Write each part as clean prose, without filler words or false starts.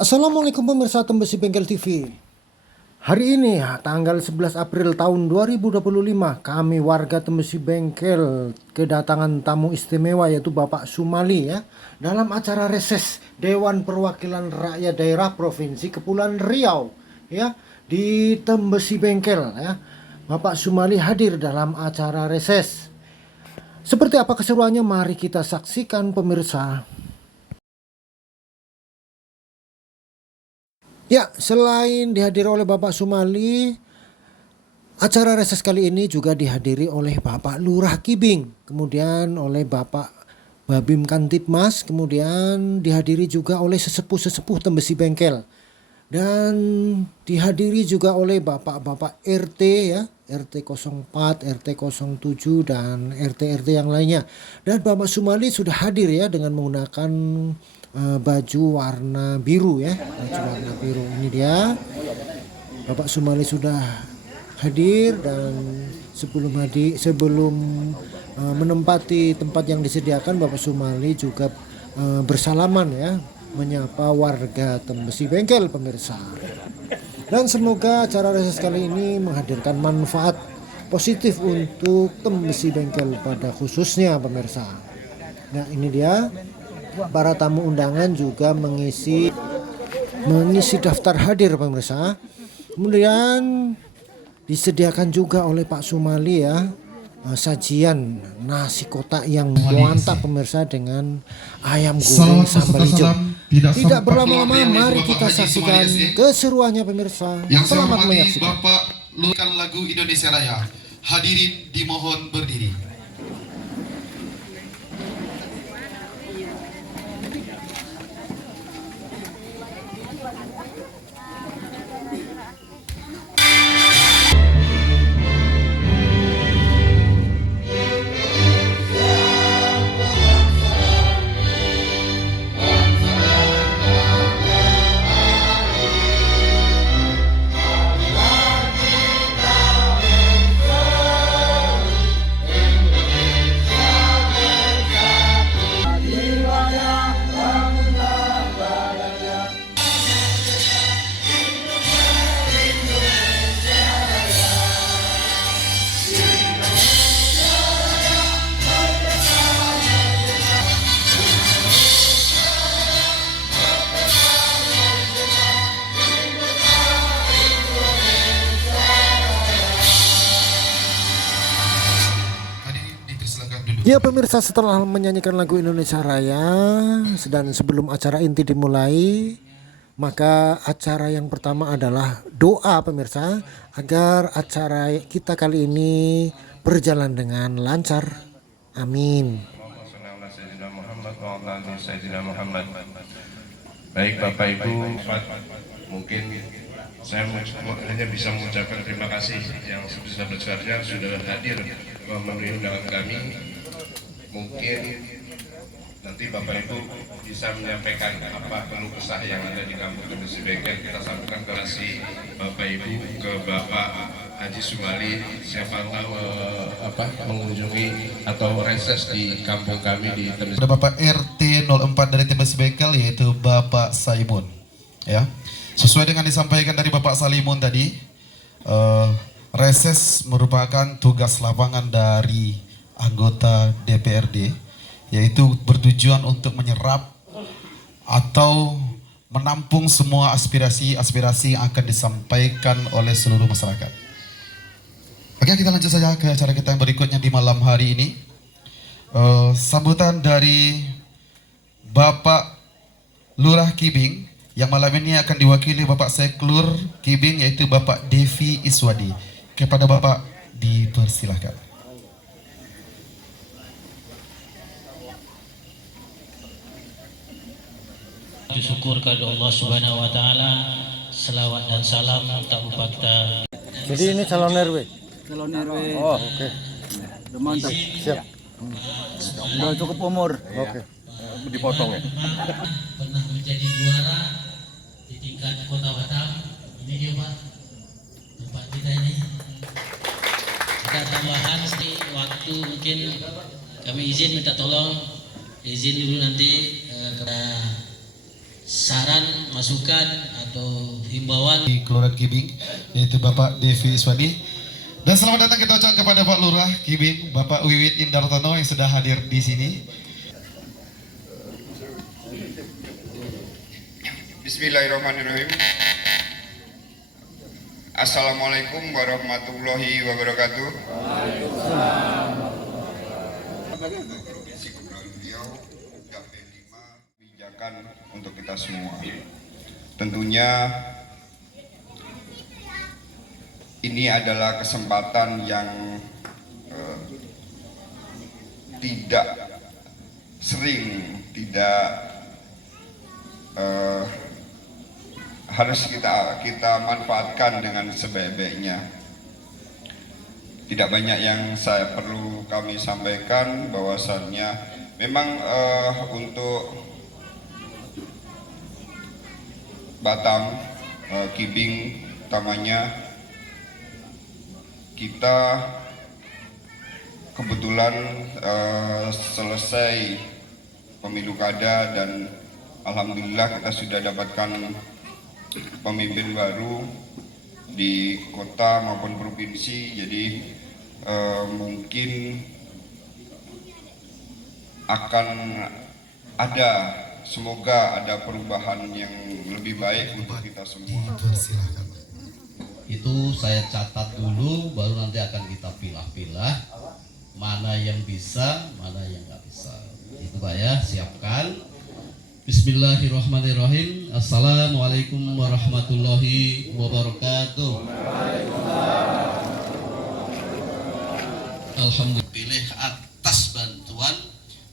Assalamualaikum pemirsa Tembesi Bengkel TV. Hari ini tanggal 11 April tahun 2025, kami warga Tembesi Bengkel kedatangan tamu istimewa yaitu Bapak Sumali dalam acara reses Dewan Perwakilan Rakyat Daerah Provinsi Kepulauan Riau di Tembesi Bengkel Bapak Sumali hadir dalam acara reses. Seperti apa keseruannya, mari kita saksikan pemirsa. Ya, selain dihadiri oleh Bapak Sumali, acara reses kali ini juga dihadiri oleh Bapak Lurah Kibing, kemudian oleh Bapak Babim Kantipmas, kemudian dihadiri juga oleh sesepuh-sesepuh Tembesi Bengkel. Dan dihadiri juga oleh Bapak-Bapak RT RT 04, RT 07 dan RT-RT yang lainnya. Dan Bapak Sumali sudah hadir dengan menggunakan baju warna biru baju warna biru. Ini dia Bapak Sumali sudah hadir, dan sebelum menempati tempat yang disediakan, Bapak Sumali juga bersalaman menyapa warga Tembesi Bengkel pemirsa. Dan semoga acara reses kali ini menghadirkan manfaat positif untuk Tembesi Bengkel pada khususnya pemirsa. Nah, ini dia para tamu undangan juga mengisi daftar hadir pemirsa. Kemudian disediakan juga oleh Pak Sumali sajian nasi kotak yang mantap pemirsa, dengan ayam goreng sambal hijau. Tidak berlama-lama, mari kita saksikan keseruannya pemirsa. Selamat menyaksikan. Bapak lukan lagu Indonesia Raya. Hadirin dimohon berdiri. Ya pemirsa, setelah menyanyikan lagu Indonesia Raya dan sebelum acara inti dimulai, maka acara yang pertama adalah doa pemirsa, agar acara kita kali ini berjalan dengan lancar. Amin. Baik Bapak Ibu, mungkin saya hanya bisa mengucapkan terima kasih yang sebesar-besarnya sudah hadir memenuhi undangan kami. Mungkin nanti Bapak Ibu bisa menyampaikan apa keluh kesah yang ada di kampung Tembesi Bengkel. Kita sampaikan ke Bapak Ibu, ke Bapak Haji Sumali, siapa tahu mengunjungi atau reses di kampung kami di Tembesi. Ada Bapak RT 04 dari Tembesi Bengkel, yaitu Bapak Saimun. Sesuai dengan disampaikan dari Bapak Salimun tadi, reses merupakan tugas lapangan dari anggota DPRD, yaitu bertujuan untuk menyerap atau menampung semua aspirasi yang akan disampaikan oleh seluruh masyarakat. Oke, kita lanjut saja ke acara kita yang berikutnya di malam hari ini. Sambutan dari Bapak Lurah Kibing, yang malam ini akan diwakili Bapak Seklur Kibing, yaitu Bapak Devi Iswadi. Kepada Bapak dipersilahkan. Syukur kepada Allah Subhanahu wa taala, selawat dan salam tak lupa kita. Jadi ini calon RW. Calon RW. Oh, oke. Udah mantap. Siap. Udah cukup umur. Oke. Dipotong ya. Pernah menjadi juara di tingkat Kota Batam. Ini dia Pak, tempat kita ini. Kita tambahan di waktu, mungkin kami izin minta tolong, izin dulu nanti kepada saran, masukan atau himbauan. Di Kelurahan Kibing, yaitu Bapak Devi Iswadi. Dan selamat datang kita ucapkan kepada Pak Lurah Kibing, Bapak Wiwit Indartono yang sudah hadir di sini. Bismillahirrahmanirrahim. Assalamualaikum warahmatullahi wabarakatuh. Provinsi Kepulauan Riau, KP5 kebijakan untuk kita semua. Tentunya ini adalah kesempatan yang tidak sering, harus kita manfaatkan dengan sebaik-baiknya. Tidak banyak yang perlu kami sampaikan, bahwasannya memang untuk Batam, Kibing utamanya, kita kebetulan selesai pemilu kada dan alhamdulillah kita sudah dapatkan pemimpin baru di kota maupun provinsi. Jadi mungkin akan ada, semoga ada perubahan yang lebih baik untuk kita semua. Silakan. Itu saya catat dulu, baru nanti akan kita pilah-pilah mana yang bisa, mana yang nggak bisa. Itu Pak ya, siapkan. Bismillahirrahmanirrahim. Assalamualaikum warahmatullahi wabarakatuh. Alhamdulillah, pilih atas bantuan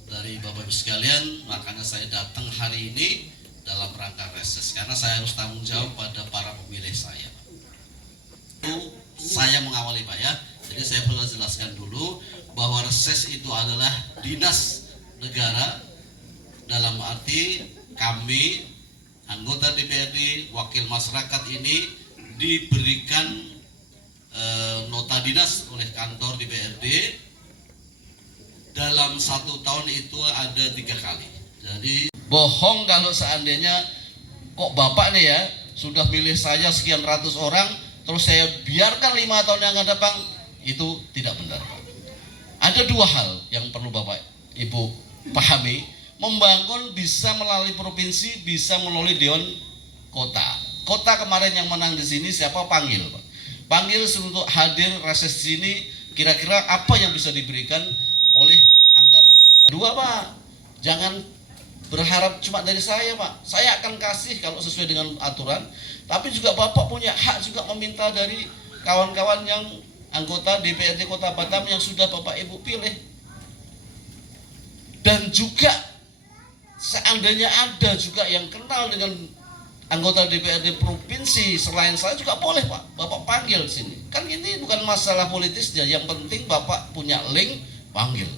dari Bapak Ibu sekalian, makanya saya datang hari ini dalam rangka reses, karena saya harus tanggung jawab pada para pemilih saya. Itu saya mengawali Pak ya, jadi saya perlu jelaskan dulu bahwa reses itu adalah dinas negara, dalam arti kami anggota DPRD, wakil masyarakat ini diberikan nota dinas oleh kantor DPRD. Dalam 1 tahun itu ada 3 kali. Jadi bohong kalau seandainya kok Bapak nih ya sudah pilih saya sekian ratus orang, terus saya biarkan 5 tahun yang akan datang, itu tidak benar Pak. Ada 2 hal yang perlu Bapak Ibu pahami. Membangun bisa melalui provinsi, bisa melalui dewan kota. Kota kemarin yang menang di sini siapa? Panggil Pak. Panggil untuk hadir reses sini, kira-kira apa yang bisa diberikan oleh anggaran kota. 2 Pak, jangan berharap cuma dari saya Pak. Saya akan kasih kalau sesuai dengan aturan, tapi juga Bapak punya hak juga meminta dari kawan-kawan yang anggota DPRD Kota Batam yang sudah Bapak Ibu pilih. Dan juga seandainya ada juga yang kenal dengan anggota DPRD provinsi selain saya juga boleh Pak, Bapak panggil sini. Kan ini bukan masalah politis ya, yang penting Bapak punya link, panggil.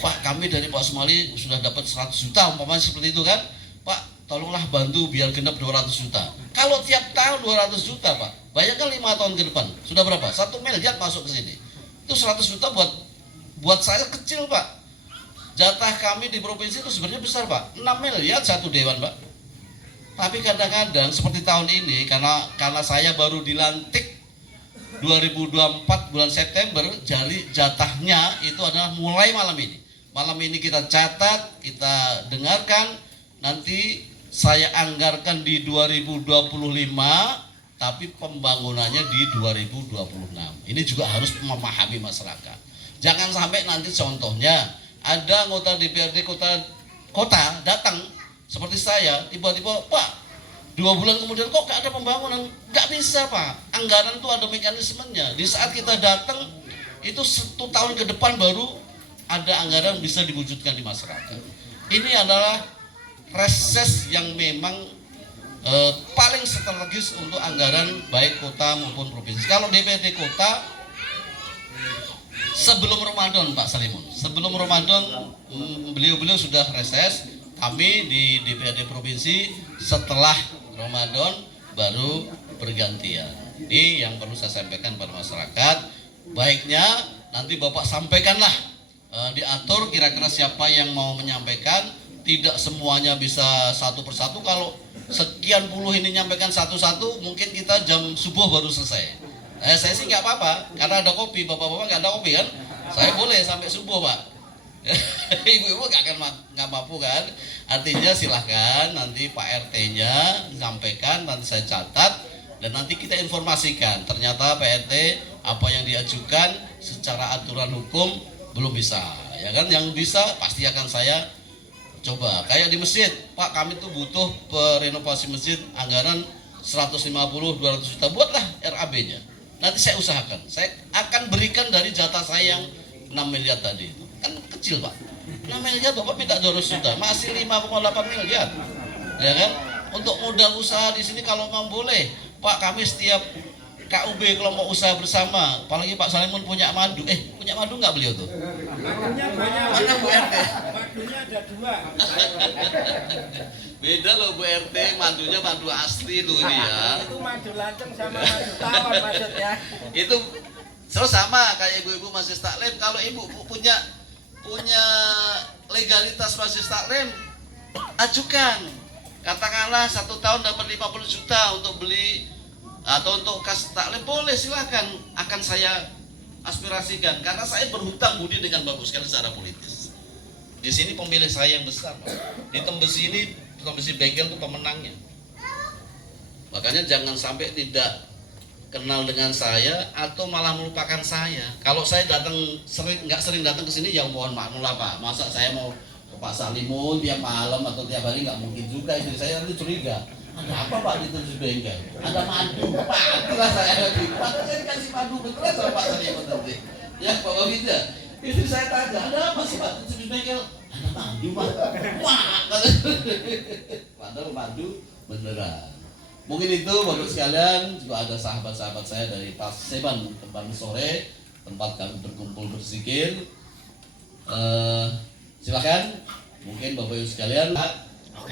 Pak, kami dari Pak Sumali sudah dapat 100 juta, umpamanya seperti itu kan. Pak, tolonglah bantu biar genap 200 juta. Kalau tiap tahun 200 juta Pak, bayangkan 5 tahun ke depan, sudah berapa? 1 miliar masuk ke sini. Itu 100 juta buat saya kecil Pak. Jatah kami di provinsi itu sebenarnya besar Pak, 6 miliar satu dewan Pak. Tapi kadang-kadang seperti tahun ini, karena saya baru dilantik 2024 bulan September, jadi jatahnya itu adalah mulai malam ini. Malam ini kita catat, kita dengarkan, nanti saya anggarkan di 2025, tapi pembangunannya di 2026. Ini juga harus memahami masyarakat. Jangan sampai nanti contohnya ada anggota DPRD kota datang seperti saya, tiba-tiba Pak 2 bulan kemudian kok gak ada pembangunan. Gak bisa Pak, anggaran itu ada mekanismenya. Di saat kita datang itu 1 tahun ke depan baru ada anggaran bisa diwujudkan di masyarakat. Ini adalah reses yang memang paling strategis untuk anggaran baik kota maupun provinsi. Kalau DPRD kota sebelum Ramadan Pak Salimun, sebelum Ramadan beliau sudah reses, kami di DPRD provinsi setelah Ramadan baru bergantian. Ini yang perlu saya sampaikan pada masyarakat. Baiknya nanti Bapak sampaikanlah, diatur kira-kira siapa yang mau menyampaikan. Tidak semuanya bisa satu persatu. Kalau sekian puluh ini nyampaikan satu-satu, mungkin kita jam subuh baru selesai. Saya sih nggak apa-apa, karena ada kopi. Bapak-bapak nggak ada kopi kan? Saya boleh sampai subuh, Pak. Ibu-ibu nggak mampu kan? Artinya silahkan nanti Pak RT-nya sampaikan, nanti saya catat, dan nanti kita informasikan. Ternyata Pak RT apa yang diajukan secara aturan hukum belum bisa, ya kan? Yang bisa pasti akan saya coba. Kayak di masjid, Pak, kami tuh butuh renovasi masjid, anggaran 150-200 juta, buatlah RAB-nya. Nanti saya usahakan, saya akan berikan dari jatah saya yang 6 miliar tadi. Kan kecil, Pak. 6 miliar Bapak minta 200 juta, masih 5,8 miliar. Ya kan? Untuk modal usaha di sini kalau memang boleh, Pak, kami setiap KUB kelompok usaha bersama, apalagi Pak Salimun punya madu. Punya madu nggak beliau tuh? Madunya banyak. Mana Bu RT? Madunya ada 2. Beda loh Bu RT, madunya madu asli tuh ini ya. Itu madu lanceng sama madu tawar maksudnya. Itu sama kayak ibu-ibu masjid taklim. Kalau ibu punya legalitas masjid taklim, ajukan. Katakanlah 1 tahun dapat 50 juta untuk beli atau untuk kas taklim, boleh, silahkan. Akan saya aspirasikan karena saya berhutang budi dengan Bapak sekalian secara politis. Di sini pemilih saya yang besar, Pak. Di Tembesi ini, Tembesi Bengkel itu pemenangnya. Makanya jangan sampai tidak kenal dengan saya atau malah melupakan saya. Kalau saya nggak sering datang ke sini, ya mohon maaf lah, Pak. Masa saya mau ke Pak Salimun tiap malam atau tiap hari, nggak mungkin juga. Istri saya nanti curiga. Ada apa, Pak, di Tembesi Bengkel? Ada madu, Pak. Itulah saya lagi. Pak, saya dikasih madu betul sama Pak Salimun nanti. Ya, Pak begitu ya. Istri saya tanya, ada apa sih, Pak, di Tembesi Bengkel? Ada madu, Pak. Wah, padahal madu beneran. Mungkin itu Bapak sekalian, juga ada sahabat-sahabat saya dari Paseban kemarin sore, tempat kami berkumpul berzikir. Silakan, mungkin Bapak Ibu sekalian.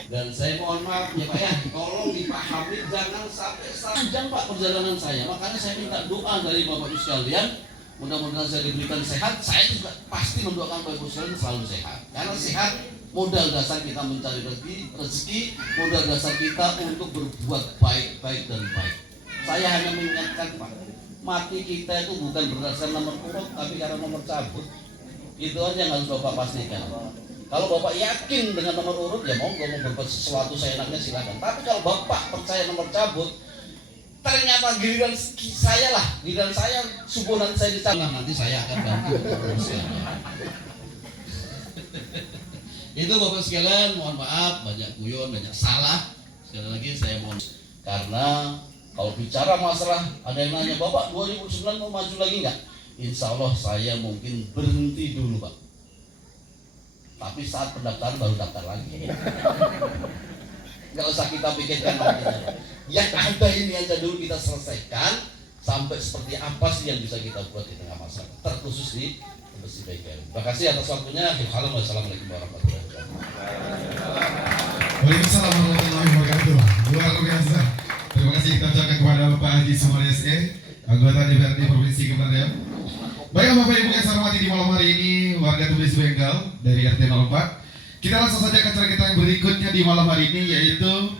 Dan saya mohon maaf ya Pak ya, tolong dipahami, jangan sampai panjang Pak perjalanan saya. Makanya saya minta doa dari Bapak Ibu sekalian. Mudah-mudahan saya diberikan sehat. Saya juga pasti mendoakan Bapak Ibu sekalian selalu sehat. Karena sehat modal dasar kita mencari rezeki, modal dasar kita untuk berbuat baik dan baik. Saya hanya mengingatkan Pak, mati kita itu bukan berdasarkan nomor urut, tapi karena nomor cabut. Itu aja yang harus Bapak pastikan. Kalau Bapak yakin dengan nomor urut, ya mau berbuat sesuatu seenaknya silakan. Tapi kalau Bapak percaya nomor cabut, ternyata giliran saya subuh nanti saya dicabut, nanti saya akan bantu. Itu Bapak sekalian, mohon maaf banyak guyon, banyak salah. Sekali lagi saya mohon, karena kalau bicara masalah ada yang nanya, Bapak 2009 mau maju lagi nggak? Insya Allah saya mungkin berhenti dulu, Pak. Tapi saat pendaftaran baru daftar lagi. Nggak usah kita pikirkan nantinya. Yang ada ini aja dulu kita selesaikan, sampai seperti apa sih yang bisa kita buat di tengah masyarakat, terkhusus di Tembesi Bengkel. Terima kasih atas waktunya. Wassalamualaikum warahmatullahi wabarakatuh. Waalaikumsalam warahmatullahi wabarakatuh. Luar biasa. Terima kasih kita ucapkan kepada Bapak Haji Sumar SE, anggota DPRD Provinsi Kepulauan Riau. Baik Bapak Ibu yang saya hormati, di malam hari ini warga Tembesi Bengkel dari RT 04. Kita langsung saja ke acara kita yang berikutnya di malam hari ini, yaitu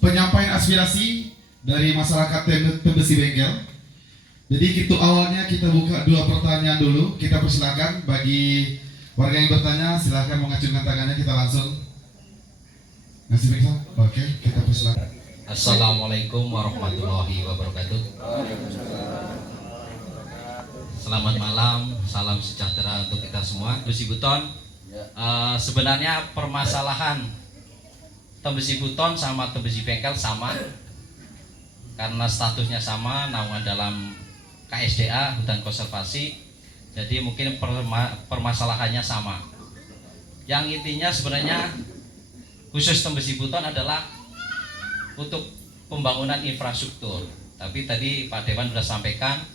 penyampaian aspirasi dari masyarakat Tembesi Bengkel. Jadi itu awalnya kita buka 2 pertanyaan dulu. Kita persilakan bagi warga yang bertanya, silakan mengacungkan tangannya, kita langsung ngasih periksa. Oke, kita persilakan. Assalamualaikum warahmatullahi wabarakatuh. Selamat malam, salam sejahtera untuk kita semua. Tembesi Buton, sebenarnya permasalahan Tembesi Buton sama Tembesi Bengkel sama, karena statusnya sama, naungan dalam KSDA, hutan konservasi. Jadi mungkin permasalahannya sama. Yang intinya sebenarnya khusus Tembesi Buton adalah untuk pembangunan infrastruktur. Tapi tadi Pak Dewan sudah sampaikan,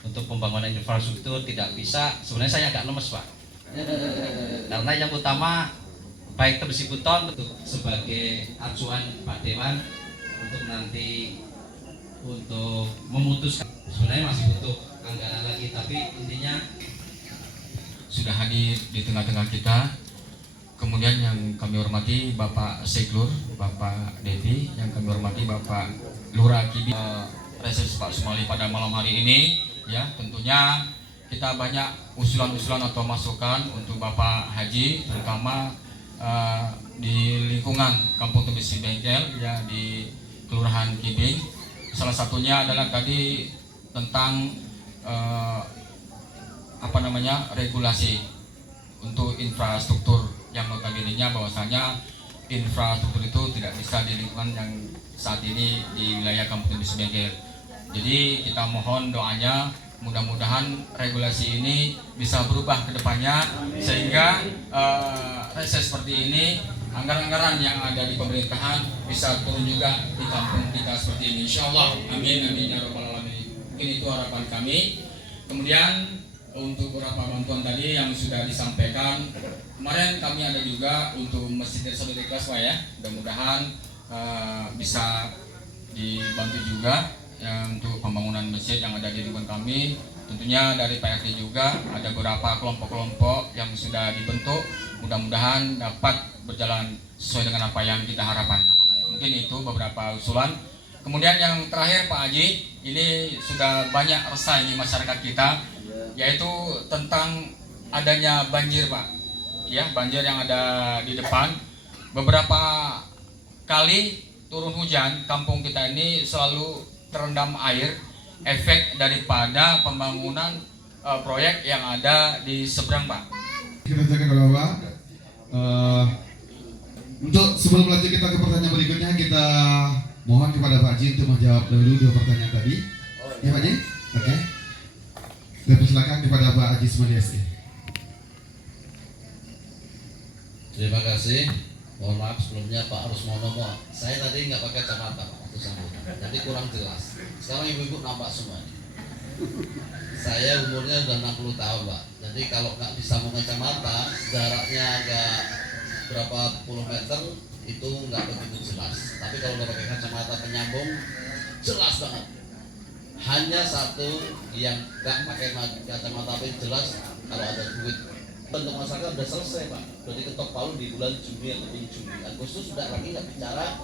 untuk pembangunan infrastruktur tidak bisa. Sebenarnya saya agak lemes, Pak. Karena yang utama baik Tembesi Buton sebagai acuan Pak Dewan untuk nanti untuk memutuskan. Sebenarnya masih butuh anggaran lagi, tapi intinya sudah hadir di tengah-tengah kita kemudian yang kami hormati Bapak Seklur, Bapak Devi, yang kami hormati Bapak Lurah Kibing. Reses Pak Sumali pada malam hari ini, ya tentunya kita banyak usulan-usulan atau masukan untuk Bapak Haji, terutama di lingkungan Kampung Tembesi Bengkel, ya di Kelurahan Kibing. Salah satunya adalah tadi tentang regulasi untuk infrastruktur, yang notabene-nya bahwasanya infrastruktur itu tidak bisa di lingkungan yang saat ini di wilayah Kampung Tembesi Bengkel. Jadi kita mohon doanya, mudah-mudahan regulasi ini bisa berubah ke depannya, sehingga reses seperti ini, anggaran-anggaran yang ada di pemerintahan bisa turun juga di kampung kita seperti ini. Insyaallah, amin amin ya rabbal alamin. Mungkin itu harapan kami. Kemudian untuk beberapa bantuan tadi yang sudah disampaikan kemarin, kami ada juga untuk Masjid Saudara Ikhlas, Pak, ya. Mudah-mudahan bisa dibantu juga ya, untuk pembangunan masjid yang ada di lingkungan kami. Tentunya dari PRT juga ada beberapa kelompok-kelompok yang sudah dibentuk, mudah-mudahan dapat berjalan sesuai dengan apa yang kita harapkan. Mungkin itu beberapa usulan. Kemudian yang terakhir Pak Haji, ini sudah banyak resah di masyarakat kita, yaitu tentang adanya banjir, Pak. Ya, banjir yang ada di depan. Beberapa kali turun hujan, kampung kita ini selalu terendam air, efek daripada pembangunan proyek yang ada di seberang, Pak. Kita jaga Bapak. Untuk sebelum lanjut kita ke pertanyaan berikutnya, kita mohon kepada Pak Haji untuk menjawab dulu 2 pertanyaan tadi. Ya Pak Haji? Oke. Saya persilakan kepada Pak Haji Sumali SE. Terima kasih. Mohon maaf sebelumnya Pak Rusmono, saya tadi nggak pakai kacamata Pak waktu sambutan, jadi kurang jelas. Sekarang ibu-ibu nampak semua. Saya umurnya sudah 60 tahun Pak, jadi kalau nggak disambung kacamata, jaraknya agak berapa puluh meter itu nggak begitu jelas. Tapi kalau udah pakai kacamata penyambung, jelas banget. Hanya satu yang nggak pakai kacamata tapi jelas, kalau ada duit. Bentuk masyarakat sudah selesai Pak, sudah diketok palu di bulan Juni ataupun Juli. Agustus sudah lagi nggak bicara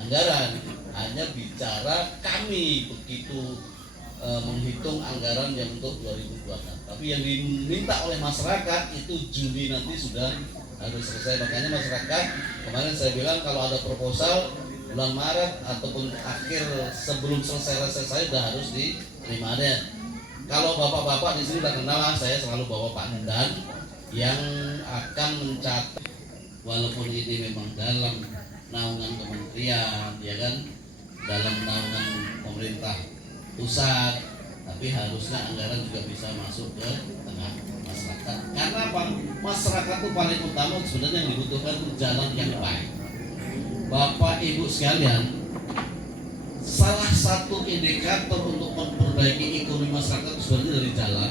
anggaran, hanya bicara kami begitu menghitung anggaran yang untuk 2026. Tapi yang diminta oleh masyarakat itu Juni nanti sudah harus selesai. Makanya masyarakat kemarin saya bilang kalau ada proposal bulan Maret ataupun akhir sebelum selesai sudah harus diterima deh. Kalau bapak-bapak di sini udah kenal lah, saya selalu bawa Pak Nendan yang akan mencatat, walaupun ini memang dalam naungan kementerian, ya kan, dalam naungan pemerintah pusat, tapi harusnya anggaran juga bisa masuk ke tengah masyarakat. Karena apa? Masyarakat itu paling utama sebenarnya yang dibutuhkan jalan yang baik. Bapak Ibu sekalian, salah satu indikator untuk memperbaiki ekonomi masyarakat sebenarnya dari jalan,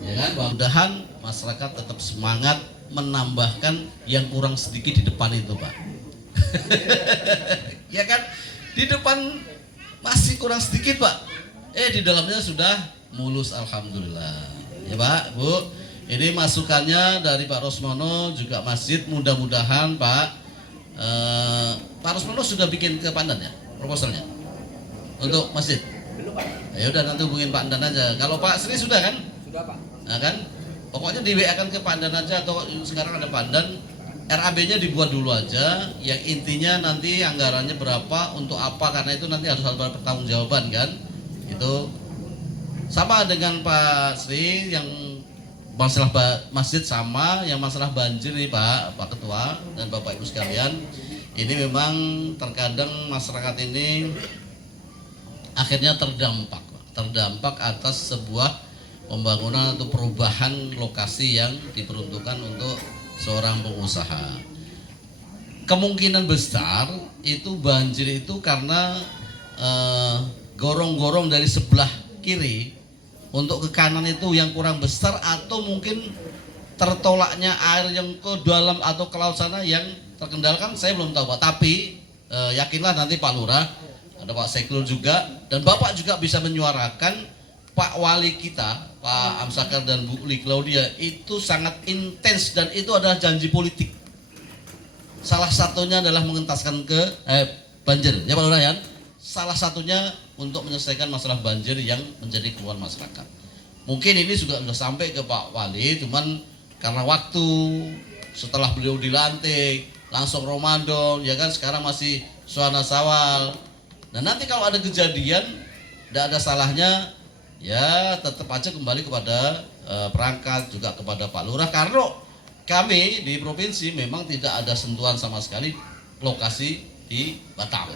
ya kan. Mudah-mudahan masyarakat tetap semangat menambahkan yang kurang sedikit di depan itu Pak. Ya kan, di depan masih kurang sedikit Pak, di dalamnya sudah mulus alhamdulillah. Ya Pak, Bu, ini masukannya dari Pak Rosmono juga masjid, mudah-mudahan Pak Pak Rosmono sudah bikin ke Pandan ya proposalnya untuk masjid. Belum Pak. Ya udah nanti hubungin Pak Andan aja. Kalau Pak Sri sudah kan? Sudah Pak. Nah kan, pokoknya di WA kan ke Pandan aja, atau sekarang ada Pandan, RAB-nya dibuat dulu aja. Yang intinya nanti anggarannya berapa untuk apa, karena itu nanti harus ada pertanggungjawaban kan. Itu sama dengan Pak Sri yang masalah masjid, sama yang masalah banjir nih Pak Ketua dan Bapak Ibu sekalian. Ini memang terkadang masyarakat ini akhirnya terdampak atas sebuah pembangunan atau perubahan lokasi yang diperuntukkan untuk seorang pengusaha. Kemungkinan besar itu banjir itu karena gorong-gorong dari sebelah kiri untuk ke kanan itu yang kurang besar, atau mungkin tertolaknya air yang ke dalam atau ke laut sana yang terkendalikan, saya belum tahu Pak. Tapi yakinlah nanti Pak Lurah, ada Pak Seklur juga, dan Bapak juga bisa menyuarakan Pak Wali kita, Pak Amsakar dan Bu Li Claudia, itu sangat intens dan itu adalah janji politik. Salah satunya adalah mengentaskan banjir, ya Pak Lurah ya. Salah satunya untuk menyelesaikan masalah banjir yang menjadi keluhan masyarakat. Mungkin ini juga sudah sampai ke Pak Wali, cuman karena waktu setelah beliau dilantik langsung Ramadan, ya kan, sekarang masih suasana Syawal. Nah nanti kalau ada kejadian, tidak ada salahnya ya tetap aja kembali kepada perangkat, juga kepada Pak Lurah, karena kami di provinsi memang tidak ada sentuhan sama sekali lokasi di Batam.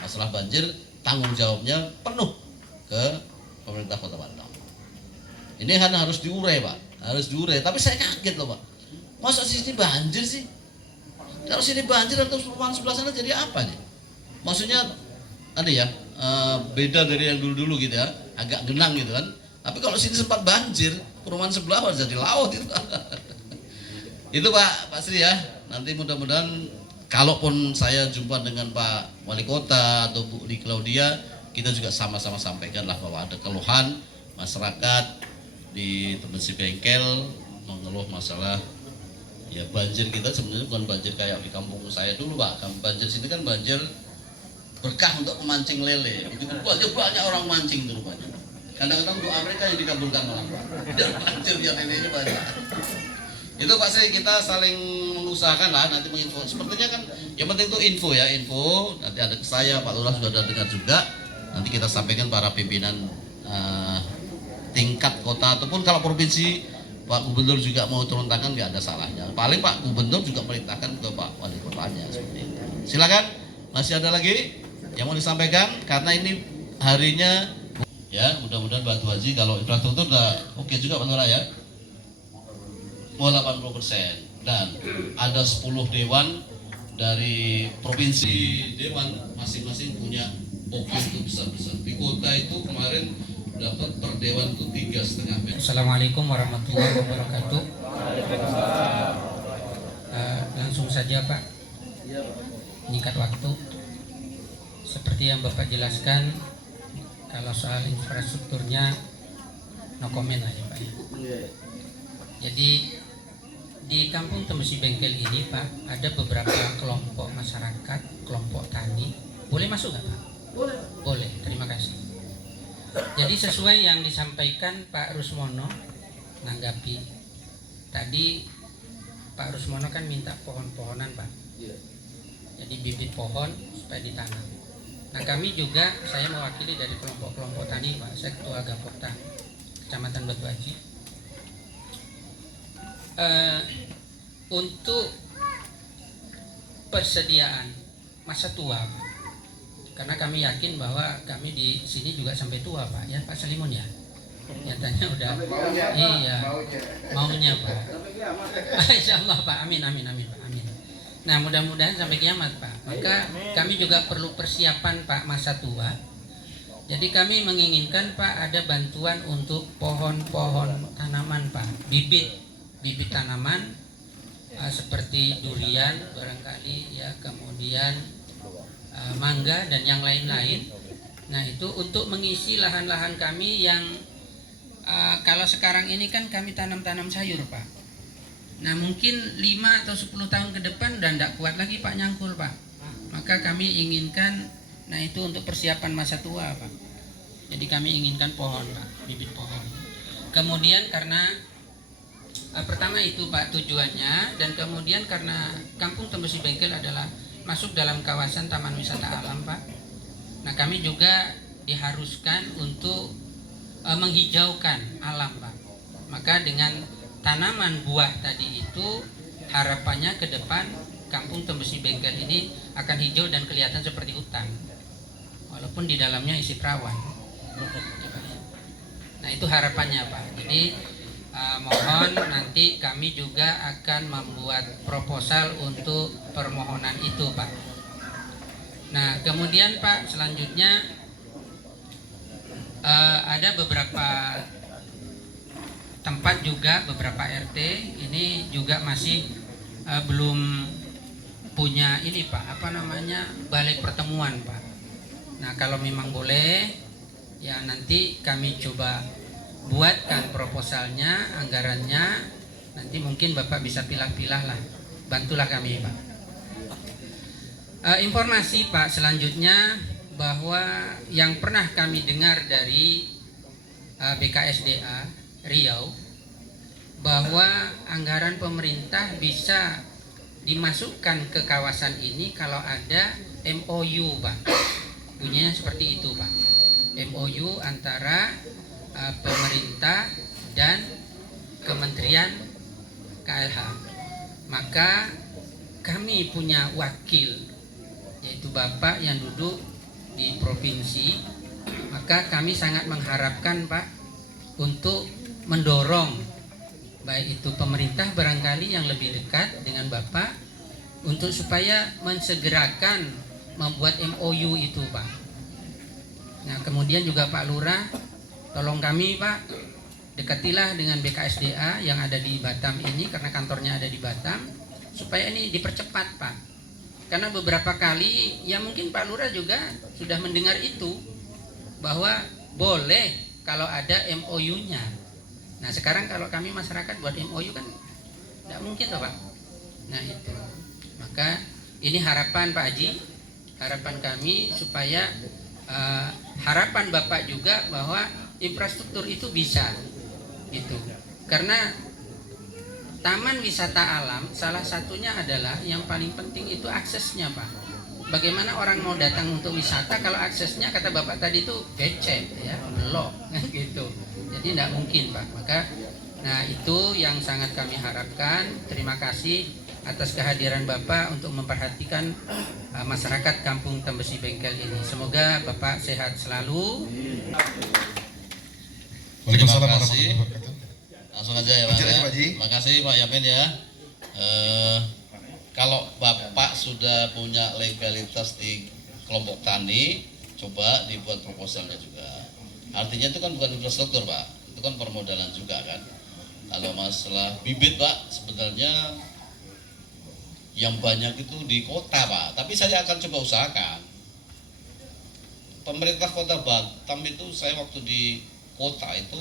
Masalah banjir tanggung jawabnya penuh ke pemerintah Kota Batam. Ini harus diurai Pak, harus diurai. Tapi saya kaget loh Pak, masa sini banjir sih? Kalau sini banjir atau perumahan sebelah sana jadi apa nih? Maksudnya ada ya, beda dari yang dulu-dulu gitu ya, agak genang gitu kan. Tapi kalau sini sempat banjir, perumahan sebelah harus jadi laut itu. Itu Pak Sri ya. Nanti mudah-mudahan kalaupun saya jumpa dengan Pak Wali Kota atau Bu Li Claudia, kita juga sama-sama sampaikan lah bahwa ada keluhan masyarakat di Tembesi Bengkel mengeluh masalah ya banjir. Kita sebenarnya bukan banjir kayak di kampung saya dulu Pak. Banjir sini kan banjir berkah untuk memancing lele. Begitu banyak orang mancing dulu banyak. Kadang-kadang doa mereka yang dikabulkan orang Pak. Dan banjir yang lelenya banyak. Itu Pak Sri, kita saling mengusahakan lah nanti menginfo. Sepertinya kan yang penting itu info ya, info. Nanti ada ke saya, Pak Lurah sudah ada dengar juga. Nanti kita sampaikan para pimpinan tingkat kota ataupun kalau provinsi, Pak Gubernur juga mau turun tangan nggak ada salahnya. Paling Pak Gubernur juga perintahkan ke Pak Wali Kotanya seperti itu. Silakan, masih ada lagi yang mau disampaikan karena ini harinya ya. Mudah-mudahan bantu Haji kalau infrastruktur udah oke juga Pak Lurah ya. 80% dan ada 10 dewan dari provinsi. Dewan masing-masing punya pokok itu besar-besar. Di kota itu kemarin dapat per dewan itu 3,5 meter. Assalamualaikum warahmatullahi wabarakatuh. Langsung saja Pak, meningkat waktu. Seperti yang Bapak jelaskan, kalau soal infrastrukturnya no comment aja Pak ya. Jadi di kampung Tembesi Bengkel ini Pak, ada beberapa kelompok masyarakat, kelompok tani. Boleh masuk nggak Pak? Boleh. Boleh, terima kasih. Jadi sesuai yang disampaikan Pak Rusmono, nanggapi tadi Pak Rusmono kan minta pohon-pohonan Pak. Jadi bibit pohon supaya ditanam. Nah kami juga, saya mewakili dari kelompok-kelompok tani Pak, saya Ketua Gapokta Kecamatan Batu Haji. Untuk persediaan masa tua, karena kami yakin bahwa kami di sini juga sampai tua Pak ya Pak Salimun ya. Nyatanya udah maunya Pak. Insya Allah Pak, amin Pak, amin. Nah mudah-mudahan sampai kiamat Pak. Maka kami juga perlu persiapan Pak masa tua. Jadi kami menginginkan Pak ada bantuan untuk pohon-pohon tanaman Pak, bibit tanaman seperti durian barangkali ya, kemudian mangga dan yang lain-lain. Nah itu untuk mengisi lahan-lahan kami yang kalau sekarang ini kan kami tanam sayur Pak. Nah mungkin 5 atau 10 tahun ke depan udah tidak kuat lagi Pak nyangkul Pak. Maka kami inginkan, nah itu untuk persiapan masa tua Pak. Jadi kami inginkan pohon Pak, bibit pohon. Kemudian karena pertama itu Pak tujuannya, dan kemudian karena Kampung Tembesi Bengkel adalah masuk dalam kawasan Taman Wisata Alam Pak. Nah kami juga diharuskan untuk menghijaukan alam Pak. Maka dengan tanaman buah tadi itu harapannya ke depan Kampung Tembesi Bengkel ini akan hijau dan kelihatan seperti hutan, walaupun di dalamnya isi perawan. Nah itu harapannya Pak. Jadi mohon nanti kami juga akan membuat proposal untuk permohonan itu Pak. Nah kemudian Pak selanjutnya ada beberapa tempat juga, beberapa RT ini juga masih belum punya ini Pak, apa namanya, balai pertemuan Pak. Nah kalau memang boleh ya nanti kami coba buatkan proposalnya, anggarannya. Nanti mungkin Bapak bisa pilah-pilah lah, bantulah kami Pak. Informasi Pak selanjutnya bahwa yang pernah kami dengar dari BKSDA Riau bahwa anggaran pemerintah bisa dimasukkan ke kawasan ini kalau ada MOU Pak. Bunyinya seperti itu Pak. MOU antara pemerintah dan Kementerian KLH. Maka kami punya wakil yaitu Bapak yang duduk di provinsi, maka kami sangat mengharapkan Pak untuk mendorong baik itu pemerintah barangkali yang lebih dekat dengan Bapak untuk supaya mensegerakan membuat MOU itu Pak. Nah kemudian juga Pak Lurah, tolong kami Pak dekatilah dengan BKSDA yang ada di Batam ini karena kantornya ada di Batam supaya ini dipercepat Pak. Karena beberapa kali ya mungkin Pak Lurah juga sudah mendengar itu bahwa boleh kalau ada MOU-nya. Nah sekarang kalau kami masyarakat buat MOU kan tidak mungkin toh Pak. Nah itu. Maka ini harapan Pak Haji, harapan kami supaya harapan Bapak juga bahwa infrastruktur itu bisa gitu. Karena Taman wisata alam salah satunya adalah yang paling penting itu aksesnya Pak. Bagaimana orang mau datang untuk wisata kalau aksesnya kata Bapak tadi itu becek ya, blok gitu. Jadi tidak mungkin Pak. Maka nah itu yang sangat kami harapkan. Terima kasih atas kehadiran Bapak untuk memperhatikan masyarakat Kampung Tembesi Bengkel ini. Semoga Bapak sehat selalu. Terima kasih. Langsung aja ya Pak. Terima kasih Pak Yamin ya. Kalau Bapak sudah punya legalitas di kelompok tani, coba dibuat proposalnya juga. Artinya itu kan bukan infrastruktur Pak, itu kan permodalan juga kan. Kalau masalah bibit Pak, sebenarnya yang banyak itu di kota Pak. Tapi saya akan coba usahakan. Pemerintah Kota Batam itu saya waktu di kota itu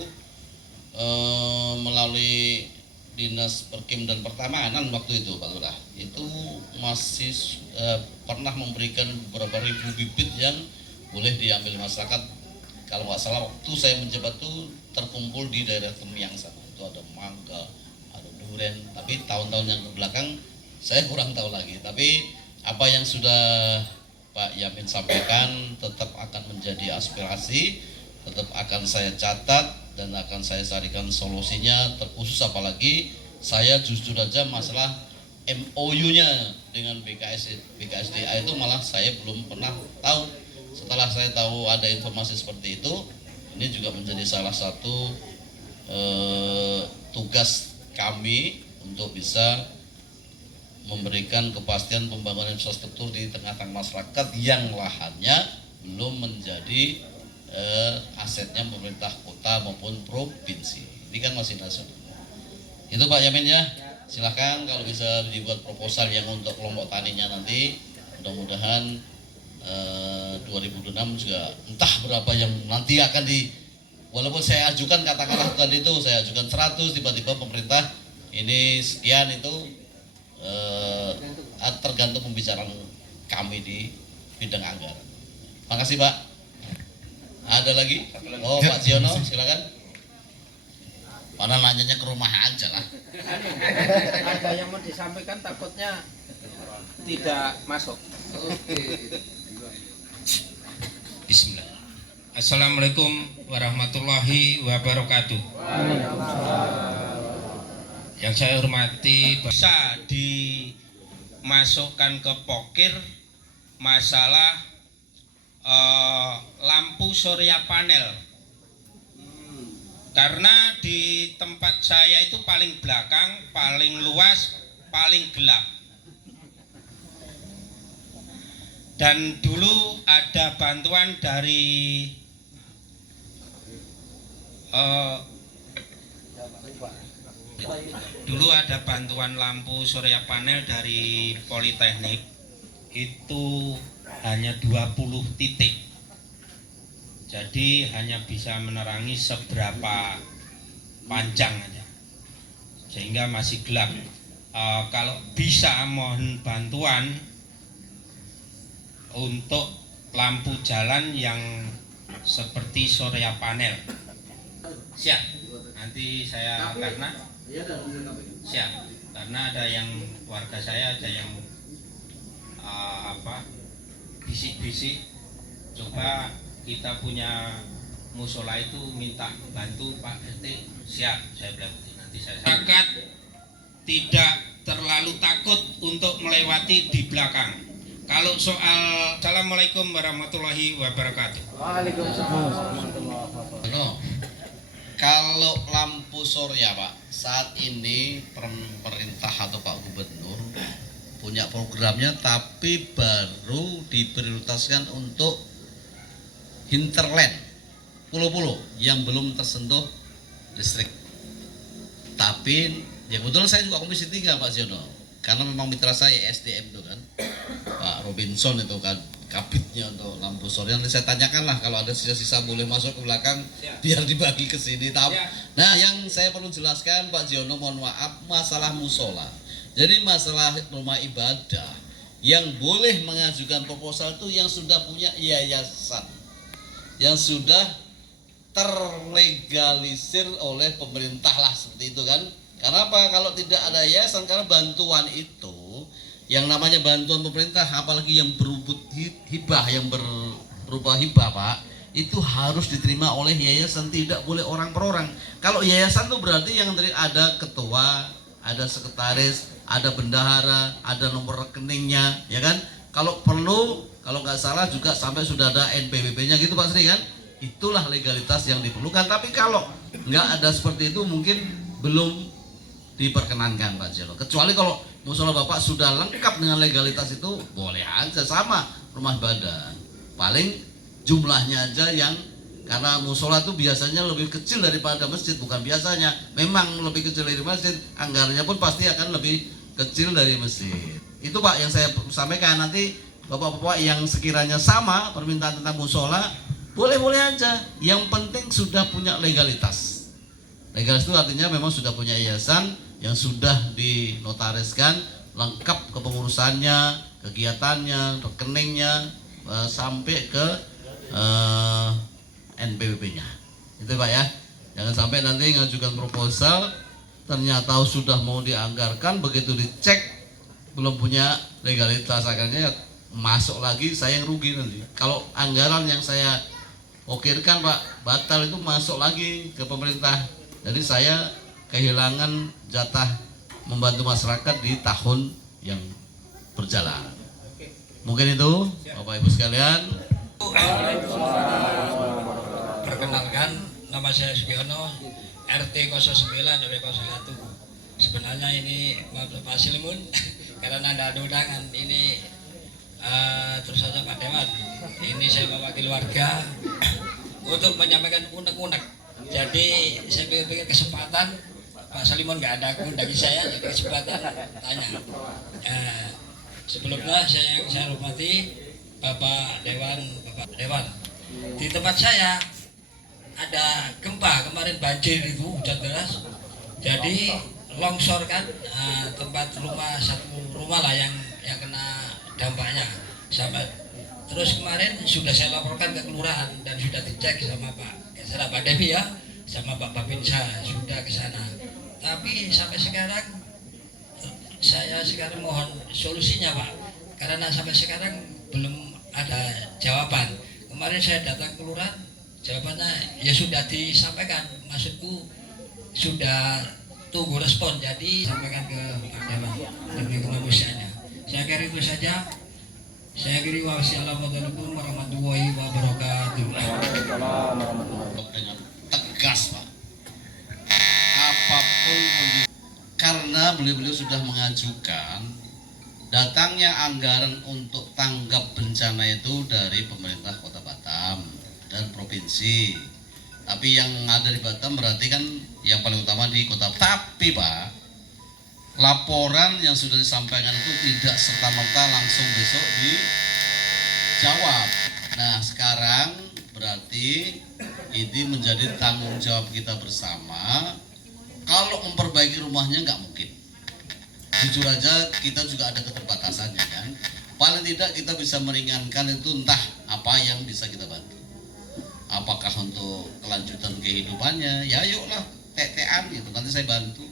melalui Dinas Perkim dan Pertamanan waktu itu Pak Lurah itu masih pernah memberikan beberapa ribu bibit yang boleh diambil masyarakat. Kalau nggak salah waktu saya menjabat itu terkumpul di daerah Temiang sana, itu ada mangga, ada durian, tapi tahun-tahun yang kebelakang saya kurang tahu lagi. Tapi apa yang sudah Pak Yamin sampaikan tetap akan menjadi aspirasi, tetap akan saya catat dan akan saya carikan solusinya. Terkhusus apalagi saya jujur aja masalah MOU-nya dengan BKSDA itu malah saya belum pernah tahu. Setelah saya tahu ada informasi seperti itu, ini juga menjadi salah satu tugas kami untuk bisa memberikan kepastian pembangunan infrastruktur di tengah-tengah masyarakat yang lahannya belum menjadi asetnya pemerintah kota maupun provinsi. Ini kan masih nasional. Itu Pak Yamin ya. Silahkan kalau bisa dibuat proposal yang untuk kelompok taninya nanti. Mudah-mudahan 2026 juga entah berapa yang nanti akan walaupun saya ajukan katakanlah tadi itu saya ajukan 100, tiba-tiba pemerintah ini sekian, itu tergantung pembicaraan kami di bidang anggaran. Makasih Pak. Ada lagi? Oh Pak Siono, silakan. Mana nanyanya ke rumah aja lah. Ada yang mau disampaikan takutnya tidak masuk. Bismillah. Assalamualaikum warahmatullahi wabarakatuh. Yang saya hormati, bisa dimasukkan ke pokir masalah lampu surya panel, karena di tempat saya itu paling belakang, paling luas, paling gelap. Dan dulu ada bantuan dari lampu surya panel dari Politeknik, itu hanya 20 titik, jadi hanya bisa menerangi seberapa panjang aja, sehingga masih gelap. Kalau bisa mohon bantuan untuk lampu jalan yang seperti surya panel. Siap. Nanti saya karena ada yang warga saya ada yang bisik-bisik. Coba kita punya musola itu minta bantu Pak RT. Siap, saya bilang nanti saya. Masyarakat tidak terlalu takut untuk melewati di belakang. Kalau soal Assalamualaikum warahmatullahi wabarakatuh. Waalaikumsalam. Kalau lampu surya Pak, saat ini pemerintah atau Pak Gubernur punya programnya, tapi baru diprioritaskan untuk hinterland, pulau-pulau yang belum tersentuh listrik. Tapi ya kebetulan saya juga Komisi 3 Pak Ziono, karena memang mitra saya SDM itu kan, Pak Robinson itu kan kabitnya untuk lampu surya. Nanti saya tanyakan lah kalau ada sisa-sisa boleh masuk ke belakang biar dibagi ke sini. Nah, yang saya perlu jelaskan Pak Ziono, mohon maaf, masalah musola. Jadi masalah rumah ibadah yang boleh mengajukan proposal itu yang sudah punya yayasan, yang sudah terlegalisir oleh pemerintah lah, seperti itu kan. Karena apa? Kalau tidak ada yayasan, karena bantuan itu yang namanya bantuan pemerintah, apalagi yang berubut hibah, yang berupa hibah Pak, itu harus diterima oleh yayasan, tidak boleh orang per orang. Kalau yayasan itu berarti yang ada ketua, ada sekretaris, ada bendahara, ada nomor rekeningnya, ya kan? Kalau perlu, kalau nggak salah juga sampai sudah ada NPWP-nya gitu Pak Sri kan? Itulah legalitas yang diperlukan. Tapi kalau nggak ada seperti itu mungkin belum diperkenankan Pak Ziono. Kecuali kalau musola Bapak sudah lengkap dengan legalitas itu, boleh aja sama rumah ibadah. Paling jumlahnya aja yang, karena musola itu biasanya lebih kecil daripada masjid, bukan biasanya, memang lebih kecil dari masjid, anggarannya pun pasti akan lebih kecil dari masjid. Itu Pak yang saya sampaikan. Nanti Bapak-bapak yang sekiranya sama permintaan tentang musola, boleh-boleh aja. Yang penting sudah punya legalitas. Legalitas itu artinya memang sudah punya yayasan yang sudah dinotariskan, lengkap kepengurusannya, kegiatannya, rekeningnya, sampai ke NPWP-nya. Itu Pak ya. Jangan sampai nanti ngajukan proposal ternyata sudah mau dianggarkan, begitu dicek belum punya legalitas, akhirnya masuk lagi, saya yang rugi nanti. Kalau anggaran yang saya okirkan Pak batal, itu masuk lagi ke pemerintah. Jadi saya kehilangan jatah membantu masyarakat di tahun yang berjalan. Mungkin itu Bapak Ibu sekalian. Perkenalkan, nama saya Sugiono, RT 09 RW 01. Sebenarnya ini Pak Silmun karena ada undangan ini, terus saja Pak Dewan. Ini saya mewakili warga untuk menyampaikan unek-unek. Jadi saya pikir kesempatan Pak Salimon nggak ada undang saya, jadi kesempatan tanya. Sebelumnya saya hormati Bapak Dewan. Di tempat saya ada gempa kemarin, banjir itu hujan deras. Jadi longsor kan, tempat rumah, satu rumah lah yang kena dampaknya. Terus kemarin sudah saya laporkan ke kelurahan dan sudah dicek sama Pak Devi ya, sama Pak Babinsa sudah ke sana. Tapi sampai sekarang saya mohon solusinya Pak, karena sampai sekarang belum ada jawaban. Kemarin saya datang ke kelurahan, jawabannya ya sudah disampaikan, maksudku sudah tunggu respon, jadi sampaikan ke Pak Dewan demi kemanusiaannya. Saya kira itu saja. Saya kira wassalamualaikum warahmatullahi wabarakatuh. Dengan tegas Pak, apapun kondisi, karena beliau sudah mengajukan datangnya anggaran untuk tanggap bencana itu dari pemerintah Kota Batam dan provinsi. Tapi yang ada di Batam berarti kan yang paling utama di Kota. Tapi Pak, laporan yang sudah disampaikan itu tidak serta-merta langsung besok dijawab. Nah sekarang berarti ini menjadi tanggung jawab kita bersama. Kalau memperbaiki rumahnya nggak mungkin, jujur aja kita juga ada keterbatasannya kan. paling tidak kita bisa meringankan itu, entah apa yang bisa kita bantu. Apakah untuk kelanjutan kehidupannya, ya yuklah tetean gitu, nanti saya bantu.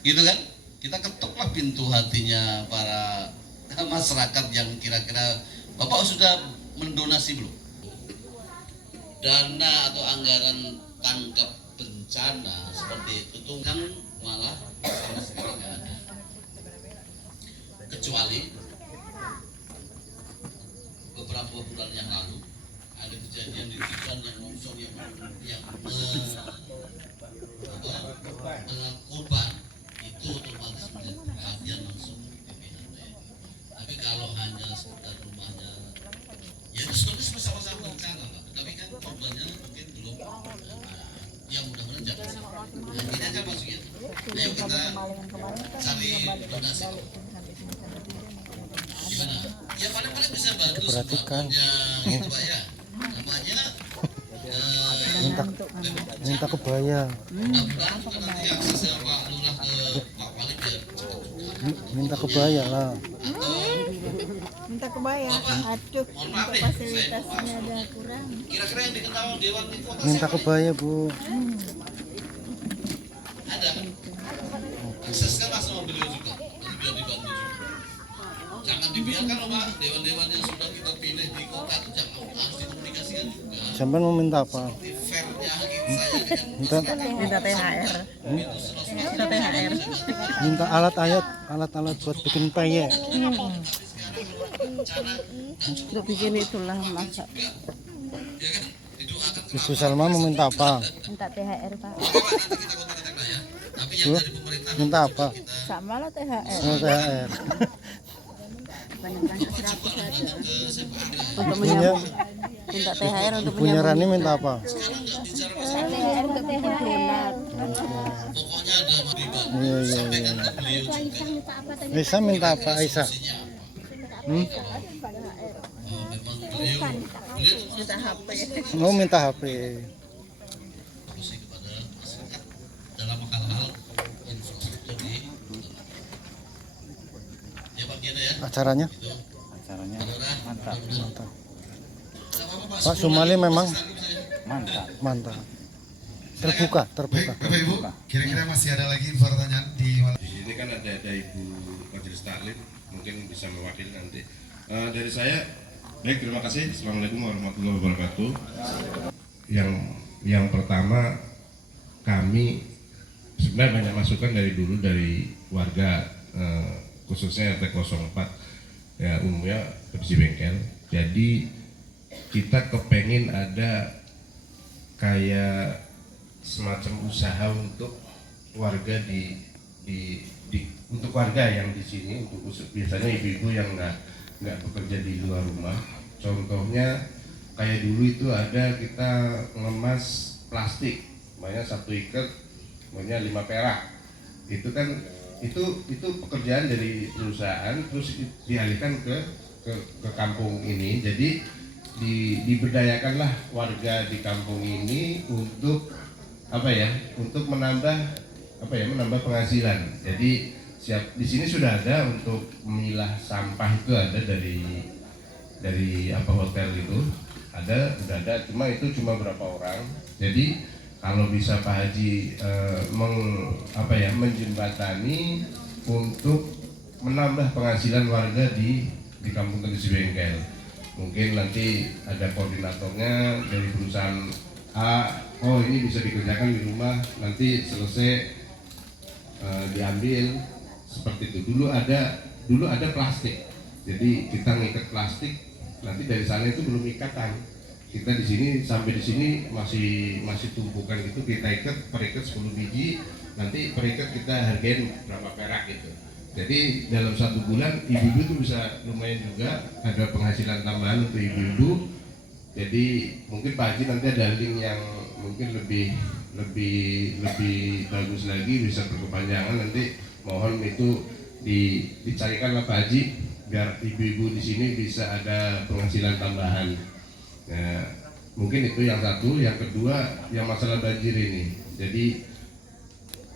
Gitu kan? Kita ketuklah pintu hatinya para masyarakat yang kira-kira, Bapak sudah mendonasi belum? Dana atau anggaran tanggap bencana seperti itu kan malah sama sekali nggak ada. Kecuali beberapa bulan yang lalu ada kejadian di Tiban yang longsor yang korban itu otomatis menjadi perhatian langsung pimpinan daerah. Tapi kalau hanya sekedar rumahnya, ya itu sebenarnya sama-sama bencana, Pak. Tapi kan korbannya mungkin belum. Ya mudah-mudahan jangan sampai. Nah, ini aja maksudnya. Ayo kita cari donasi. Gimana? Ya paling-paling bisa bantu Perhatikan. gitu Pak ya. Namanya Minta kebaya. mudah-mudahan juga nanti aksesnya Pak Lurah ke Pak Wali biar Minta kebaya lah. Minta kebaya. Aduh, untuk fasilitasnya ada kurang. kira-kira yang dikenal Dewan Kota Minta siapa? kebaya, Bu. Ada kan? Akseskan lah sama beliau juga, nanti biar dibantu juga. Jangan dibiarkan loh Pak, dewan-dewan yang sudah kita pilih di kota itu jangan, harus dikomunikasikan juga. Sampai mau minta apa? Fairnya saya dengan Minta THR. Minta THR. Minta alat-alat buat bikin peyek. Untuk bikin itulah masak. Ibu Salma mau minta apa? Minta THR, Pak. Bu, minta apa? Sama lah THR. Oh, THR. Banyak-banyak 100 aja. Untuk Ibunya, menyambung. Minta THR untuk ibunya Rani minta apa? THR untuk bikin donat. Iya. Aisyah minta apa, Aisyah? Minta HP. Mau minta HP. dalam hal-hal infrastruktur di ya bagian ya. Acaranya? Acaranya mantap. Pak Sumali memang Mantap. terbuka. Baik, Bapak Ibu, kira-kira masih ada lagi pertanyaan di Di sini kan ada Ibu Majelis Taklim, mungkin bisa mewakili nanti. Dari saya, baik, terima kasih. Assalamualaikum warahmatullahi wabarakatuh. Yang pertama, kami sebenarnya banyak masukan dari dulu dari warga, khususnya RT 04, ya umumnya Tebsi Bengkel. Jadi kita kepengin ada kayak semacam usaha untuk warga untuk warga yang di sini, untuk biasanya ibu-ibu yang nggak bekerja di luar rumah. Contohnya kayak dulu itu ada kita ngemas plastik, banyak 1 ikat, banyak 5 perak. Itu kan itu pekerjaan dari perusahaan, terus dialihkan ke kampung ini. Jadi diberdayakanlah warga di kampung ini untuk untuk menambah penghasilan. Jadi di sini sudah ada untuk memilah sampah, itu ada dari hotel itu udah ada, cuma berapa orang. Jadi kalau bisa Pak Haji menjembatani untuk menambah penghasilan warga di kampung Tebsi Bengkel. Mungkin nanti ada koordinatornya dari perusahaan A, oh ini bisa dikerjakan di rumah, nanti selesai diambil seperti itu. Dulu ada plastik, jadi kita ngikat plastik, nanti dari sana itu belum ikatan. Kita di sini sampai di sini masih tumpukan gitu, kita ikat per ikat 10 biji, nanti per ikat kita hargain berapa perak gitu. Jadi dalam 1 bulan ibu-ibu itu bisa lumayan juga, ada penghasilan tambahan untuk ibu-ibu. Jadi mungkin Pak Haji nanti ada link yang mungkin lebih bagus lagi, bisa berkepanjangan. Nanti mohon itu dicarikan lah Pak Haji, biar ibu-ibu di sini bisa ada penghasilan tambahan. Nah, mungkin itu yang satu. Yang kedua, yang masalah banjir ini. Jadi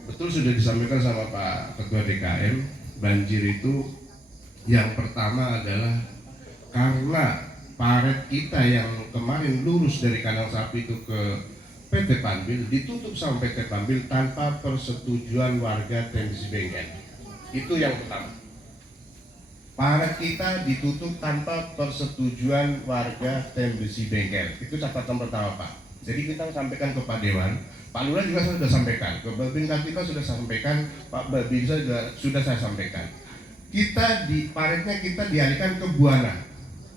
betul sudah disampaikan sama Pak Ketua DKM, banjir itu Yang pertama adalah karena paret kita yang kemarin lurus dari kandang sapi itu ke PT Panbil ditutup sama PT Panbil tanpa persetujuan warga Tembesi Bengkel. Itu yang pertama. Paret kita ditutup tanpa persetujuan warga Tembesi Bengkel. Itu catatan pertama, Pak. Jadi kita sampaikan ke Pak Dewan, Pak Lurah juga sudah sampaikan, ke Babin Kapita sudah sampaikan, Pak Babin sudah saya sampaikan. Kita di paretnya kita dialihkan ke Buana,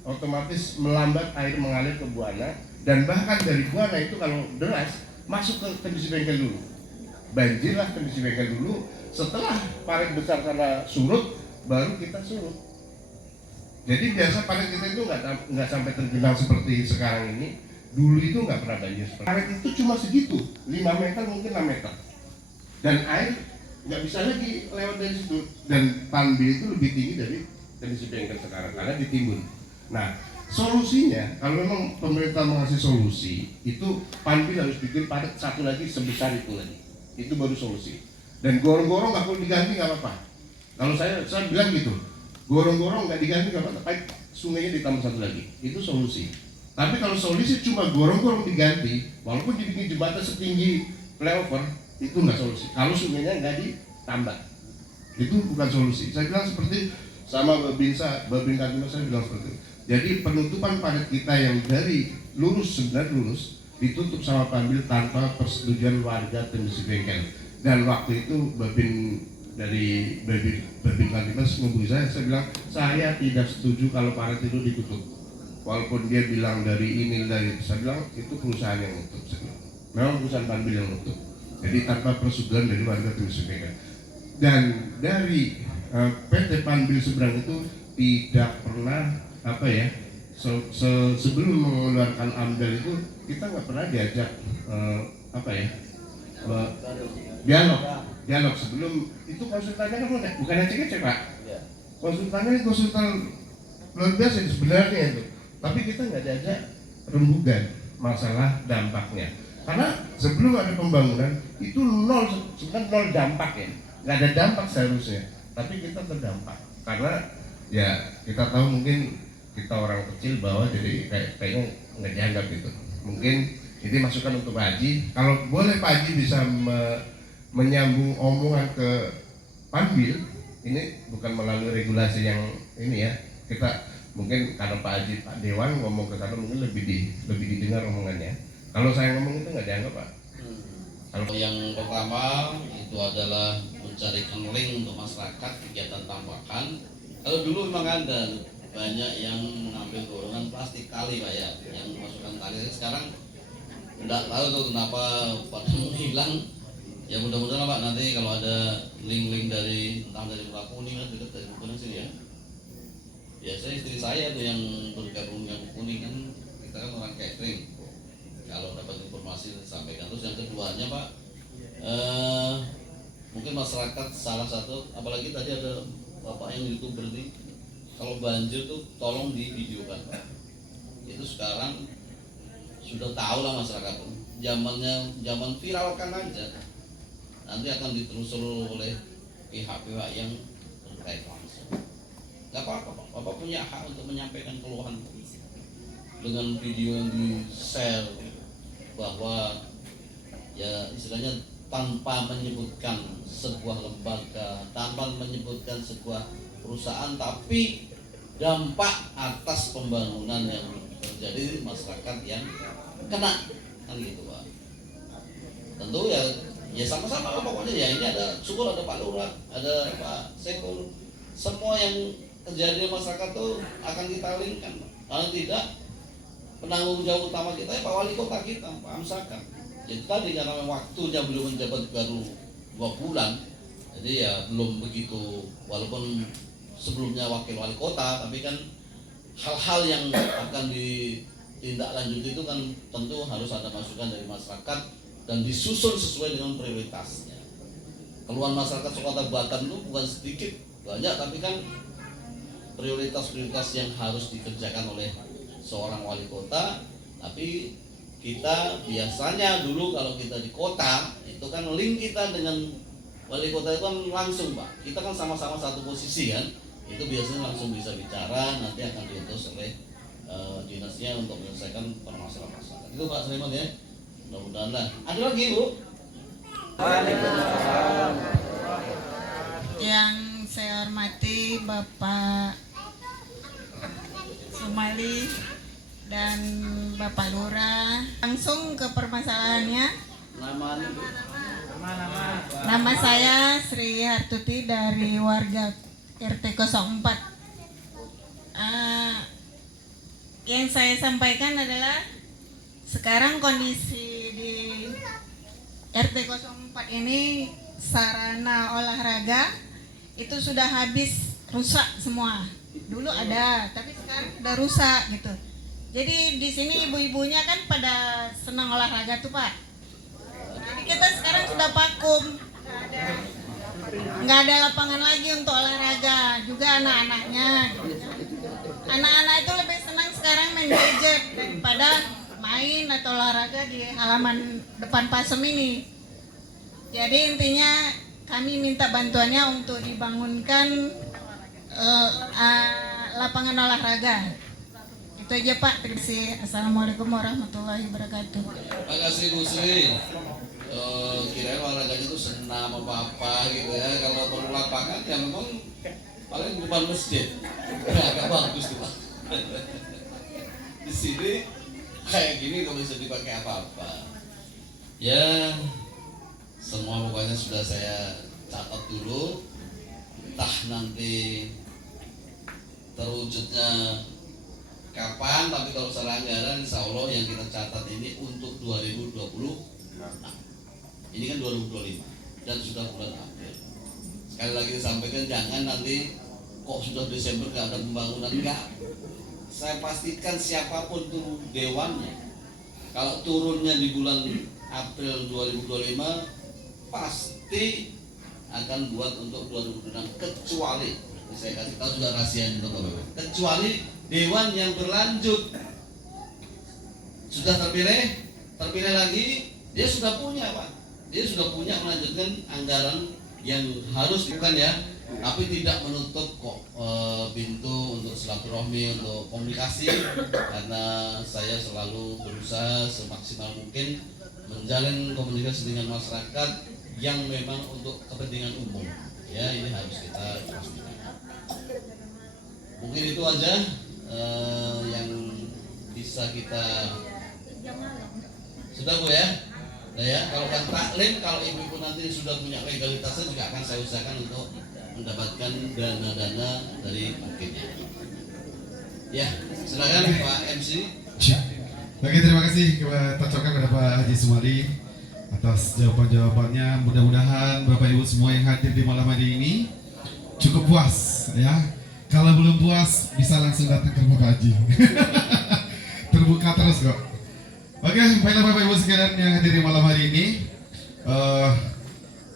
otomatis melambat air mengalir ke Buana, dan bahkan dari Buana itu kalau deras masuk ke Tembesi Bengkel dulu, banjirlah Tembesi Bengkel dulu. Setelah paret besar sana surut, baru kita surut. Jadi biasa paret kita itu nggak sampai tergenang seperti sekarang ini. Dulu itu nggak pernah banjir seperti paret itu cuma segitu, 5 meter mungkin 6 meter, dan air nggak bisa lagi lewat dari situ. Dan Panbil itu lebih tinggi dari Tembesi Bengkel sekarang karena ditimbun. Nah, solusinya kalau memang pemerintah mengasih solusi itu Panbil harus bikin paret satu lagi sebesar itu lagi, itu baru solusi. Dan gorong-gorong nggak perlu diganti, nggak apa-apa. Kalau saya bilang gitu, gorong-gorong nggak diganti nggak apa-apa, sungainya ditambah satu lagi, itu solusi. Tapi kalau solusi cuma gorong-gorong diganti, walaupun dibikin jembatan setinggi flyover, itu nggak solusi. Kalau sungainya nggak ditambah, itu bukan solusi. Saya bilang seperti sama Babin Kapita, saya bilang seperti itu. Jadi penutupan paret kita yang dari lurus sebenarnya lurus ditutup sama Panbil tanpa persetujuan warga Tembesi Bengkel. Dan waktu itu Babin Kapita menghubungi saya bilang saya tidak setuju kalau paret itu ditutup. Walaupun dia bilang dari saya bilang itu perusahaan yang nutup. Memang perusahaan Panbil yang nutup. Jadi tanpa persetujuan dari warga Tembesi Bengkel. Dan dari PT Panbil seberang itu tidak pernah sebelum mengeluarkan AMDAL itu kita nggak pernah diajak dialog sebelum itu. Konsultannya kan bukan cek Pak. Konsultannya konsultan luar biasa sebenarnya itu. Tapi kita nggak diajak rembugan masalah dampaknya. Karena sebelum ada pembangunan itu sebenarnya nol dampak ya, nggak ada dampak seharusnya. Tapi kita terdampak karena ya kita tahu mungkin kita orang kecil bawah jadi kayaknya nggak dianggap gitu. Mungkin ini masukan untuk Pak Haji. Kalau boleh Pak Haji bisa menyambung omongan ke Panbil, ini bukan melalui regulasi yang ini ya. Kita mungkin karena Pak Haji, Pak Dewan ngomong ke sana mungkin lebih didengar omongannya. Kalau saya ngomong itu nggak dianggap Pak. Kalau yang pertama itu adalah mencarikan link untuk masyarakat kegiatan tambahan. Kalau dulu memang ada banyak yang mengambil gorongan plastik tali Pak ya, yang memasukkan tali. Sekarang tidak tahu tuh kenapa pada menghilang. Ya mudah-mudahan Pak nanti kalau ada link-link dari entah dari Merak Kuning kan dekat dari Kuning sini ya. Biasanya istri saya tuh yang bergabung dengan Kuning kan, kita kan orang catering. Kalau dapat informasi disampaikan. Terus yang keduanya Pak, mungkin masyarakat salah satu, apalagi tadi ada bapak yang YouTube berarti, kalau banjir tuh tolong divideokan Pak. Itu sekarang sudah tahu lah masyarakat tuh. Zaman viralkan aja. Nanti akan ditelusuri oleh pihak-pihak yang terkait langsung. Gak apa-apa Pak, Bapak punya hak untuk menyampaikan keluhan dengan video yang di-share bahwa ya istilahnya tanpa menyebutkan sebuah lembaga, tanpa menyebutkan sebuah perusahaan, tapi dampak atas pembangunan yang terjadi masyarakat yang kena kan gitu Pak. Tentu ya sama-sama pokoknya ya ini ada syukur ada Pak Lurah, ada Pak Sekul, semua yang terjadi di masyarakat itu akan kita linkkan. Kalau tidak, penanggung jawab utama kita ya Pak Wali Kota kita, Pak Amsakan. Jadi tadi karena waktunya belum menjabat baru 2 bulan, jadi ya belum begitu, walaupun sebelumnya wakil wali kota, tapi kan hal-hal yang akan ditindaklanjuti itu kan tentu harus ada masukan dari masyarakat dan disusun sesuai dengan prioritasnya. Keluhan masyarakat Kota Batam itu bukan sedikit, banyak, tapi kan prioritas-prioritas yang harus dikerjakan oleh seorang wali kota. Tapi kita biasanya dulu kalau kita di kota itu kan link kita dengan wali kota itu kan langsung Pak. Kita kan sama-sama satu posisi kan. itu biasanya langsung bisa bicara, nanti akan diutus oleh dinasnya untuk menyelesaikan permasalahan masyarakat. Itu Pak Sulaiman ya, mudah-mudahan lah. Ada lagi Bu? Yang saya hormati Bapak Sumali dan Bapak Lurah, langsung ke permasalahannya. Nama saya Sri Hartuti dari warga RT 04. Yang saya sampaikan adalah sekarang kondisi di RT 04 ini sarana olahraga itu sudah habis, rusak semua. Dulu ada, tapi sekarang udah rusak gitu. Jadi di sini ibu-ibunya kan pada senang olahraga tuh Pak. Jadi kita sekarang sudah vakum, nggak ada lapangan lagi untuk olahraga. Juga anak-anaknya, anak-anak itu lebih senang sekarang main gadget daripada main atau olahraga di halaman depan Pasem ini. Jadi intinya kami minta bantuannya untuk dibangunkan lapangan olahraga. Itu aja Pak, terima kasih. Assalamualaikum warahmatullahi wabarakatuh. Terima kasih Bu Sri. Kirain olahraganya itu senam apa gitu ya. Kalau perlu lapangan ya memang paling depan masjid. Agak bagus tuh Pak. Di sini kayak gini nggak bisa dipakai apa-apa. Ya semua pokoknya sudah saya catat dulu. Entah nanti terwujudnya kapan, tapi kalau secara anggaran insya Allah yang kita catat ini untuk 2020. Ini kan 2025 dan sudah bulan April. Sekali lagi disampaikan, jangan nanti kok sudah Desember nggak ada pembangunan. Enggak, saya pastikan siapapun turun dewannya, kalau turunnya di bulan April 2025 pasti akan buat untuk 2026, kecuali saya kasih tahu juga rahasianya untuk Bapak, kecuali dewan yang berlanjut sudah terpilih lagi, dia sudah punya Pak, dia sudah punya melanjutkan anggaran yang harus bukan ya, tapi tidak menutup kok pintu untuk silaturahmi, untuk komunikasi, karena saya selalu berusaha semaksimal mungkin menjalin komunikasi dengan masyarakat yang memang untuk kepentingan umum. Ya, ini harus kita pastikan. Mungkin itu aja yang bisa kita. Sudah Bu ya? Nah ya, kalau kan taklim, kalau ibu-ibu nanti sudah punya legalitasnya juga akan saya usahakan untuk mendapatkan dana-dana dari mungkin. Ya, silakan Pak MC. Oke, terima kasih kepada Pak Haji Sumali atas jawaban-jawabannya. Mudah-mudahan Bapak Ibu semua yang hadir di malam hari ini cukup puas ya. Kalau belum puas bisa langsung datang ke Bapak Haji. Terbuka terus kok. Oke, baiklah Bapak Ibu sekalian yang hadir di malam hari ini.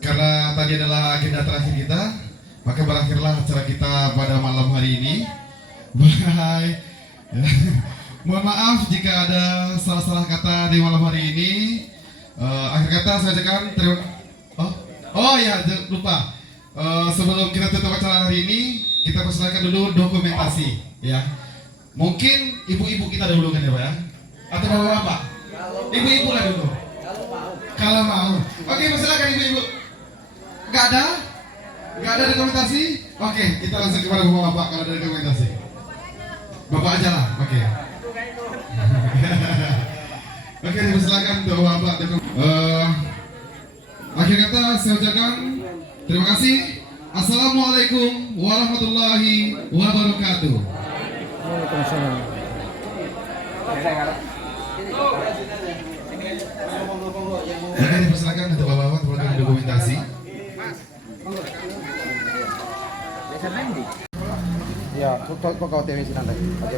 Karena tadi adalah agenda terakhir kita, maka berakhirlah acara kita pada malam hari ini. Bye. Mohon maaf jika ada salah-salah kata di malam hari ini. Akhir kata saya ucapkan oh ya, lupa. Sebelum kita tutup acara hari ini, kita persilakan dulu dokumentasi ya. Mungkin ibu-ibu kita dahulu kan ya Pak ya? Atau bapak-bapak? Ibu-ibu lah dulu. Kalau mau. Oke, persilakan ibu-ibu. Gak ada dokumentasi? Oke, kita langsung kepada bapak-bapak kalau ada dokumentasi. Bapak aja lah, oke. Oke, silakan untuk bapak. Akhir kata saya ucapkan terima kasih. Assalamualaikum warahmatullahi wabarakatuh. Waalaikumsalam. Oke, dipersilakan untuk bapak-bapak melakukan dokumentasi. Ya, kau TV sih nanti. Oke.